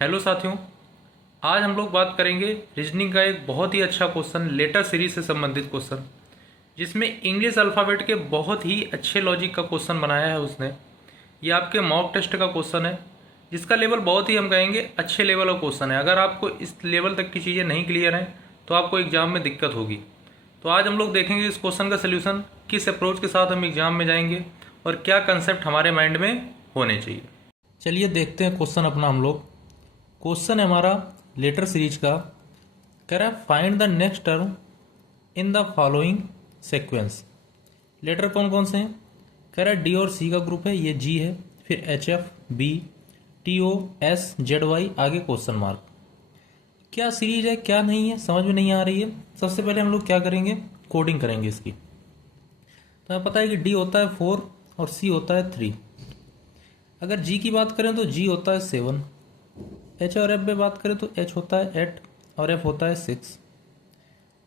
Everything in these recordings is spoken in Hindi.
हेलो साथियों। आज हम लोग बात करेंगे रीजनिंग का एक बहुत ही अच्छा क्वेश्चन, लेटर सीरीज से संबंधित क्वेश्चन, जिसमें इंग्लिश अल्फ़ाबेट के बहुत ही अच्छे लॉजिक का क्वेश्चन बनाया है उसने। ये आपके मॉक टेस्ट का क्वेश्चन है, जिसका लेवल बहुत ही हम कहेंगे अच्छे लेवल का क्वेश्चन है। अगर आपको इस लेवल तक की चीज़ें नहीं क्लियर हैं तो आपको एग्ज़ाम में दिक्कत होगी। तो आज हम लोग देखेंगे इस क्वेश्चन का सोल्यूशन, किस अप्रोच के साथ हम एग्ज़ाम में जाएंगे और क्या कंसेप्ट हमारे माइंड में होने चाहिए। चलिए देखते हैं क्वेश्चन अपना हम लोग। क्वेश्चन है हमारा लेटर सीरीज का, कह रहा है find the next term in the following sequence. Letter कौन कौन से हैं? कह रहा है डी और सी का ग्रुप है, ये जी है, फिर H F B T O S Z Y, आगे क्वेश्चन मार्क। क्या सीरीज है क्या नहीं है समझ में नहीं आ रही है। सबसे पहले हम लोग क्या करेंगे, कोडिंग करेंगे इसकी। तो हमें पता है कि डी होता है 4 और सी होता है 3। अगर जी की बात करें तो जी होता है 7, एच और एफ में बात करें तो एच होता है 8 और एफ होता है 6,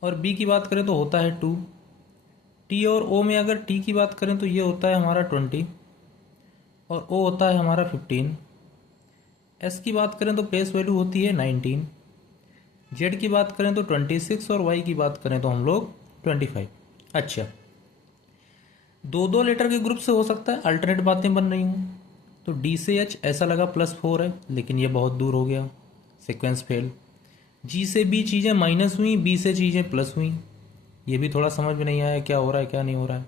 और बी की बात करें तो होता है 2। टी और ओ में अगर टी की बात करें तो ये होता है हमारा 20 और ओ होता है हमारा 15। एस की बात करें तो प्लेस वैल्यू होती है 19। जेड की बात करें तो 26 और वाई की बात करें तो हम लोग 25। अच्छा, दो दो लेटर के ग्रुप से हो सकता है अल्टरनेट बातें बन रही हूँ। तो डी से एच ऐसा लगा +4 है, लेकिन ये बहुत दूर हो गया, सीक्वेंस फेल। जी से बी चीज़ें माइनस हुई, बी से चीज़ें प्लस हुई, ये भी थोड़ा समझ में नहीं आया क्या हो रहा है क्या नहीं हो रहा है।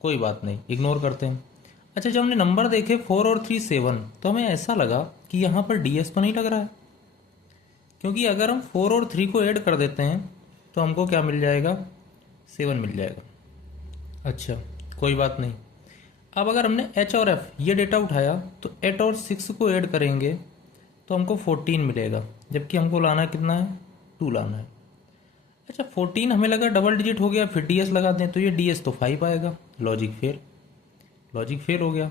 कोई बात नहीं, इग्नोर करते हैं। अच्छा, जब हमने नंबर देखे 4 और 3 7, तो हमें ऐसा लगा कि यहाँ पर डी एस तो नहीं लग रहा है, क्योंकि अगर हम 4 और 3 को ऐड कर देते हैं तो हमको क्या मिल जाएगा, 7 मिल जाएगा। अच्छा, कोई बात नहीं। अब अगर हमने एच और एफ ये डेटा उठाया तो 8 और 6 को ऐड करेंगे तो हमको 14 मिलेगा, जबकि हमको लाना कितना है, 2 लाना है। अच्छा, 14 हमें लगा डबल डिजिट हो गया, फिर डीएस लगा दें तो ये डीएस तो 5 आएगा। लॉजिक फेल, लॉजिक फेल हो गया।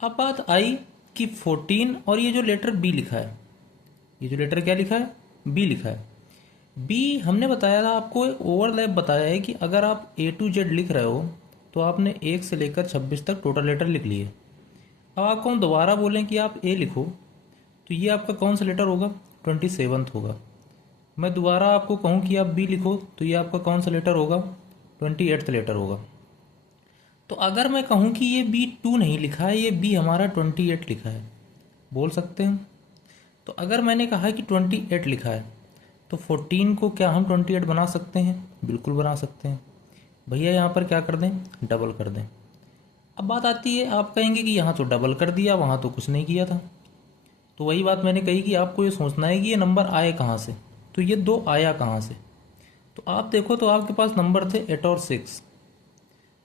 अब बात आई कि 14 और ये जो लेटर बी लिखा है, ये जो लेटर क्या लिखा है, बी लिखा है। बी हमने बताया था आपको, ओवरलैप बताया है कि अगर आप ए टू जेड लिख रहे हो तो आपने 1 से लेकर 26 तक टोटल लेटर लिख लिए। अब आपको हम दोबारा बोलें कि आप ए लिखो तो ये आपका कौन सा लेटर होगा, 27 होगा। मैं दोबारा आपको कहूँ कि आप बी लिखो तो ये आपका कौन सा लेटर होगा, 28th लेटर होगा। तो अगर मैं कहूँ कि ये बी 2 नहीं लिखा है, ये बी हमारा 28 लिखा है, बोल सकते हैं। तो अगर मैंने कहा कि 28 लिखा है तो 14 को क्या हम 28 बना सकते हैं, बिल्कुल बना सकते हैं। भैया यहाँ पर क्या कर दें, डबल कर दें। अब बात आती है, आप कहेंगे कि यहाँ तो डबल कर दिया, वहाँ तो कुछ नहीं किया था। तो वही बात मैंने कही कि आपको ये सोचना है कि ये नंबर आए कहाँ से, तो ये 2 आया कहाँ से। तो आप देखो तो आपके पास नंबर थे 8 और 6,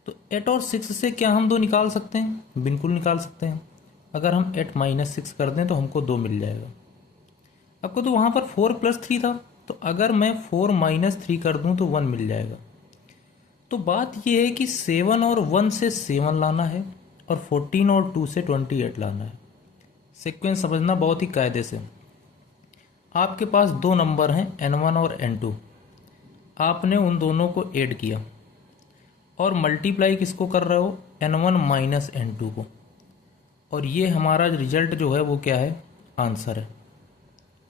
तो 8 और 6 से क्या हम 2 निकाल सकते हैं, बिल्कुल निकाल सकते हैं। अगर हम 8 - 6 कर दें तो हमको 2 मिल जाएगा। आपको तो वहाँ पर 4 + 3 था, तो अगर मैं 4 - 3 कर दूँ तो 1 मिल जाएगा। तो बात यह है कि 7 और 1 से 7 लाना है और 14 और 2 से 28 लाना है। सीक्वेंस समझना बहुत ही कायदे से। आपके पास 2 नंबर हैं n1 और n2, आपने उन दोनों को ऐड किया और मल्टीप्लाई किसको कर रहे हो, n1 - n2 को, और ये हमारा रिजल्ट जो है वो क्या है, आंसर है।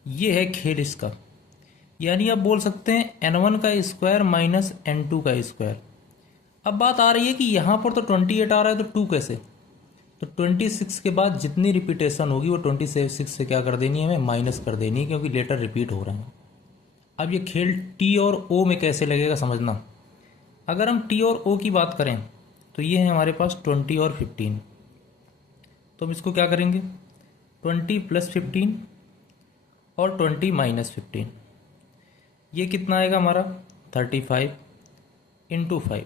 ये है खेल इसका। यानी आप बोल सकते हैं n1 का स्क्वायर माइनस n2 का स्क्वायर। अब बात आ रही है कि यहाँ पर तो 28 आ रहा है तो 2 कैसे, तो 26 के बाद जितनी रिपीटेशन होगी वो 26 से क्या कर देनी है, हमें माइनस कर देनी है, क्योंकि लेटर रिपीट हो रहे हैं। अब ये खेल टी और ओ में कैसे लगेगा समझना। अगर हम टी और ओ की बात करें तो ये है हमारे पास 20 और 15, तो हम इसको क्या करेंगे, 20 + 15 और 20 - 15, ये कितना आएगा हमारा 35 × 5।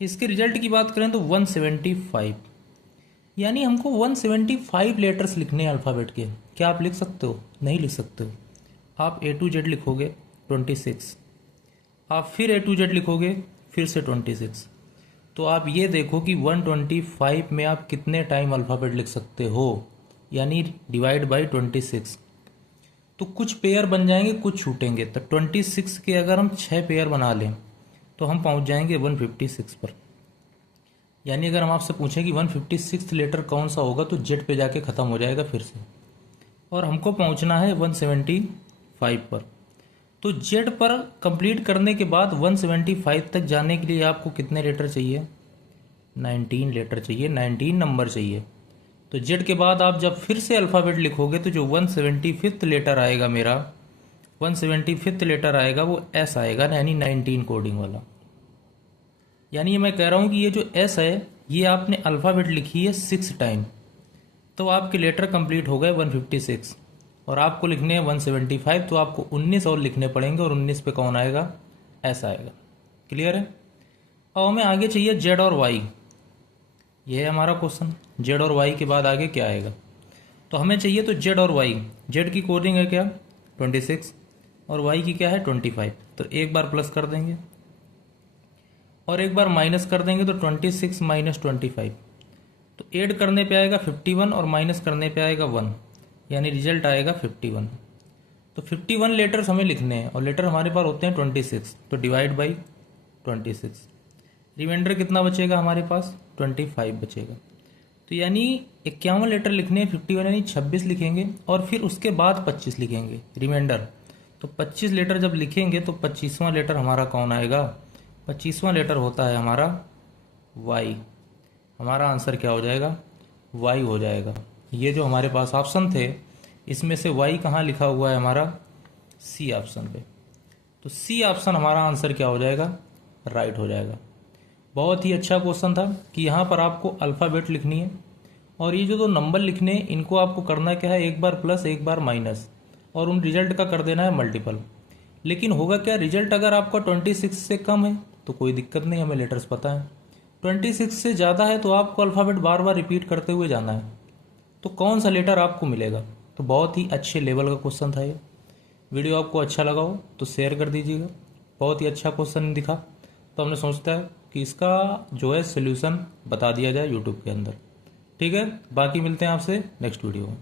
इसके रिजल्ट की बात करें तो 175, यानी हमको 175 लेटर्स लिखने हैं अल्फ़ाबेट के। क्या आप लिख सकते हो, नहीं लिख सकते हो। आप ए टू जेड लिखोगे 26, आप फिर ए टू जेड लिखोगे फिर से 26, तो आप ये देखो कि 125 में आप कितने टाइम अल्फ़ाबेट लिख सकते हो, यानी डिवाइड बाई 26। तो कुछ पेयर बन जाएंगे, कुछ छूटेंगे। तो 26 के अगर हम 6 पेयर बना लें तो हम पहुंच जाएंगे 156 पर। यानी अगर हम आपसे पूछें कि 156 लेटर कौन सा होगा तो जेड पे जाके ख़त्म हो जाएगा फिर से। और हमको पहुंचना है 175 पर। तो जेड पर कंप्लीट करने के बाद 175 तक जाने के लिए आपको कितने लेटर चाहिए? 19 लेटर चाहिए, 19 नंबर चाहिए। तो जेड के बाद आप जब फिर से अल्फ़ाबेट लिखोगे तो जो 175th लेटर आएगा मेरा, 175th लेटर आएगा वो एस आएगा, यानी 19 कोडिंग वाला। यानी मैं कह रहा हूँ कि ये जो एस है ये आपने अल्फ़ाबेट लिखी है 6 टाइम, तो आपके लेटर कंप्लीट हो गए 156 और आपको लिखने हैं 175, तो आपको 19 और लिखने पड़ेंगे और 19 पे कौन आएगा? एस आएगा। क्लियर है? अब हमें आगे चाहिए जेड और वाई। ये है हमारा क्वेश्चन, जेड और वाई के बाद आगे क्या आएगा? तो हमें चाहिए तो जेड और वाई। जेड की कोडिंग है क्या? 26 और वाई की क्या है? 25। तो एक बार प्लस कर देंगे और एक बार माइनस कर देंगे, तो 26 माइनस 25, तो ऐड करने पे आएगा 51 और माइनस करने पे आएगा 1, यानी रिजल्ट आएगा 51। तो 51 लेटर्स हमें लिखने हैं और लेटर हमारे पास होते हैं 26, तो डिवाइड बाई 26, रिमाइंडर कितना बचेगा हमारे पास? 25 बचेगा। तो यानी 51 लेटर लिखने हैं, 51 यानी 26 लिखेंगे और फिर उसके बाद 25 लिखेंगे रिमाइंडर। तो 25 लेटर जब लिखेंगे तो 25वां लेटर हमारा कौन आएगा? 25वां लेटर होता है हमारा वाई। हमारा आंसर क्या हो जाएगा? वाई हो जाएगा। ये जो हमारे पास ऑप्शन थे इसमें से वाई कहाँ लिखा हुआ है हमारा? सी ऑप्शन पे। तो सी ऑप्शन हमारा आंसर क्या हो जाएगा? राइट हो जाएगा। बहुत ही अच्छा क्वेश्चन था कि यहाँ पर आपको अल्फ़ाबेट लिखनी है और ये जो दो नंबर लिखने हैं इनको आपको करना क्या है? एक बार प्लस एक बार माइनस और उन रिजल्ट का कर देना है मल्टीपल। लेकिन होगा क्या? रिजल्ट अगर आपका 26 से कम है तो कोई दिक्कत नहीं, हमें लेटर्स पता है। 26 से ज़्यादा है तो आपको अल्फ़ाबेट बार बार रिपीट करते हुए जाना है, तो कौन सा लेटर आपको मिलेगा? तो बहुत ही अच्छे लेवल का क्वेश्चन था ये। वीडियो आपको अच्छा लगा हो तो शेयर कर दीजिएगा। बहुत ही अच्छा क्वेश्चन दिखा तो हमने सोचता है कि इसका जो है सोल्यूशन बता दिया जाए यूट्यूब के अंदर। ठीक है, बाकी मिलते हैं आपसे नेक्स्ट वीडियो में।